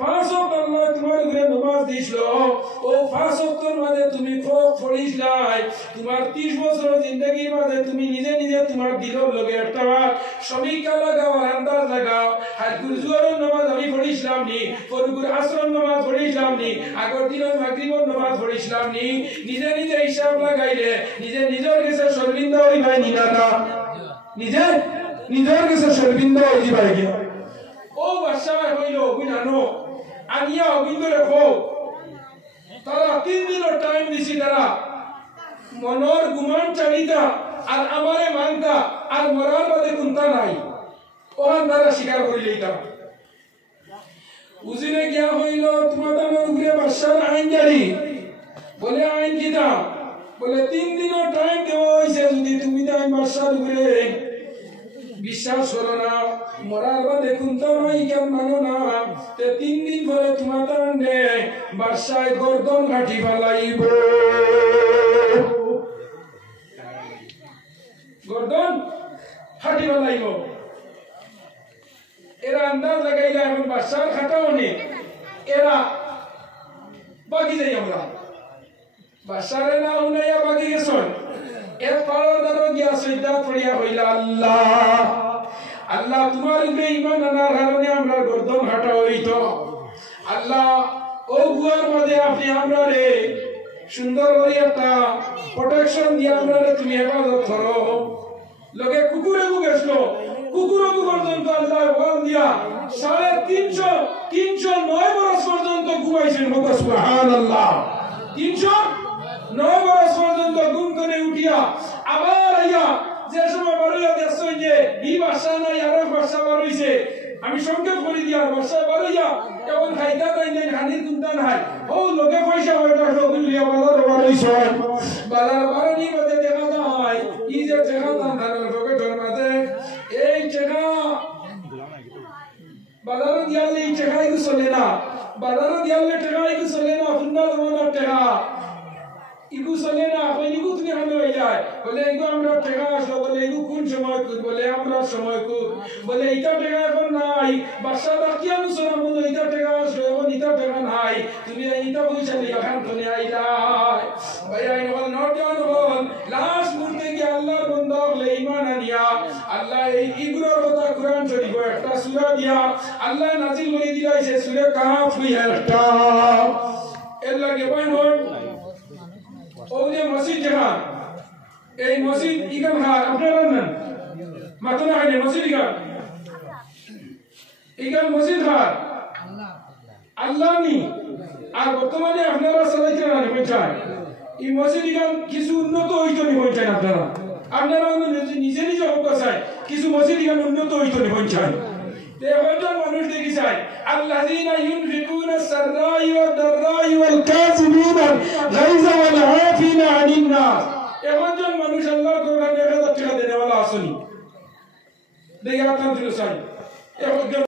পাঁচ ওয়াক্ত আল্লাহ তোমার উপরে নামাজ দিছিল ও পাঁচ ওয়াক্তের মাঝে তুমি খুব পড়িসলাই তোমার 30 বছর জিন্দেগির মাঝে তুমি নিজে নিজে তোমার দিলের লগে একটা সমীক্ষা লাগাও আর আন্দাজ লাগাও আর গুরজুয়ারের নামাজ আমি পড়িসলাম নি ফরগুর আসরের নামাজ পড়িসলাম নি আগর দিনের মাগরিবের নামাজ পড়িসলাম নি নিজে নিজে হিসাব লাগাইলে নিজে নিজের কাছে শর্মিন্দা হই ভাই নিনা না নিজে নিজের কাছে শর্মিন্দা হই ভাই ও বাদশাহ হইল বুঝানো আনিয়া অবিন্দরে খো তারা 3 দিনের টাইম দিছি তারা মনর গুমান চালিতা আর আমারে মানতা আর মরার বাদে কুন্তা নাই ওখান তারা স্বীকার করে লইতা উজিরে গিয়া হইল তোমাদের উপরে বাদশার আইন জারি বলে আইন কিতা বলে 3 দিনের টাইম দেওয়া হয়েছে যদি তুমি তাই বাদশার উপরে বিশ্বাস করো না মরার বাদে কুন্তা নাই কেন মানো না তে 3 দিন পরে তোমাদের নে বাদশায় গর্দন কাটি ফেলাইব গর্দন কাটি ফেলাইব এরা আন্দাজ লাগাইলা এখন বাদশার খাটাও নেই এরা বাকি যাই আমরা বাদশারে না উনাইয়া বাকি গেছন এক পাড়াদার গিয়া সৈদা পড়িয়া হইলা আল্লাহ আল্লাহ তোমার উপরে ঈমান আনার কারণে আমরা গর্দন কাটা হইতো আল্লাহ ও গুয়ার মধ্যে আপনি আমরারে সুন্দর করে একটা প্রোটেকশন দিয়ে আমরারে তুমি হেফাজত করো লোকে কুকুরেও গেছলো কুকুরও পর্যন্ত আল্লাহ ওয়াল দিয়া 350 বছর পর্যন্ত ঘুমাইছেন সুবহানাল্লাহ 309 বছর পর্যন্ত ঘুম করে উঠিয়া আবার আইয়া যে সময় বারোয়া দেখছেন যে এই বাসা নাই আরো বাসা বার হইছে আমি সংকেত করে দিয়া বাসা বারোয়া এখন খাইতা তাই নাই হানির চিন্তা নাই ও লোকে পয়সা হয়টা সদুলিয়া বাজার বার হইছে বাজার বারোনি বাজে দেখা যায় এই যে টাকা দাম ধারণ লোকে ধর্মাতে এই টাকা বাজারে দিয়ালে এই টাকা ইগু চলে না বাজারে দিয়ালে টাকা ইগু চলে না ফুন্না জমানার টাকা ইগু চলে না কই ইগু তুমি হামে হই যায় বলে ইগু আমরা টাকা আসলো বলে ইগু কোন সময় কই বলে আমরা সময় কই বলে এটা টাকা এখন নাই বাসাটা কি আমি সোনা বলে এটা টাকা আসলো এখন এটা টাকা নাই তুমি এটা পয়সা নিয়ে খান তুমি আইলা ভাই আইন বল নট জান বল লাস্ট মুহূর্তে কি আল্লাহর বান্দা হলে ঈমান আনিয়া আল্লাহ এই ইগুলোর কথা কুরআন শরীফ একটা সূরা দিয়া আল্লাহ নাযিল করে দিলাইছে সূরা কাহফ একটা এর লাগে পয়েন্ট হল ও যে মসজিদ জাহান এই মসজিদ ইগান হার আপনারা না মাতনা হয় মসজিদ ইগান মসজিদ হার আল্লাহ নি আর বর্তমানে আপনারা চালাইতে না পৌঁছায় এই মসজিদ ইগান কিছু উন্নত হইতো নি পৌঁছায় আপনারা নিজে নিজে হোক চায় কিছু মসজিদ ইগান উন্নত হইতো নি পৌঁছায় একজন মানুষ দেখি চাই আল্লাযীনা ইউনফিকুনা সাররাই ওয়াদ দাররাই ওয়াল কাযিবিনা গায়যা ওয়াল আফিনা আনিন নাস একজন মানুষ আল্লাহর কোরআনে 1000 টাকা দেনেওয়ালা আসেনি দেখি আপনারা দিল চাই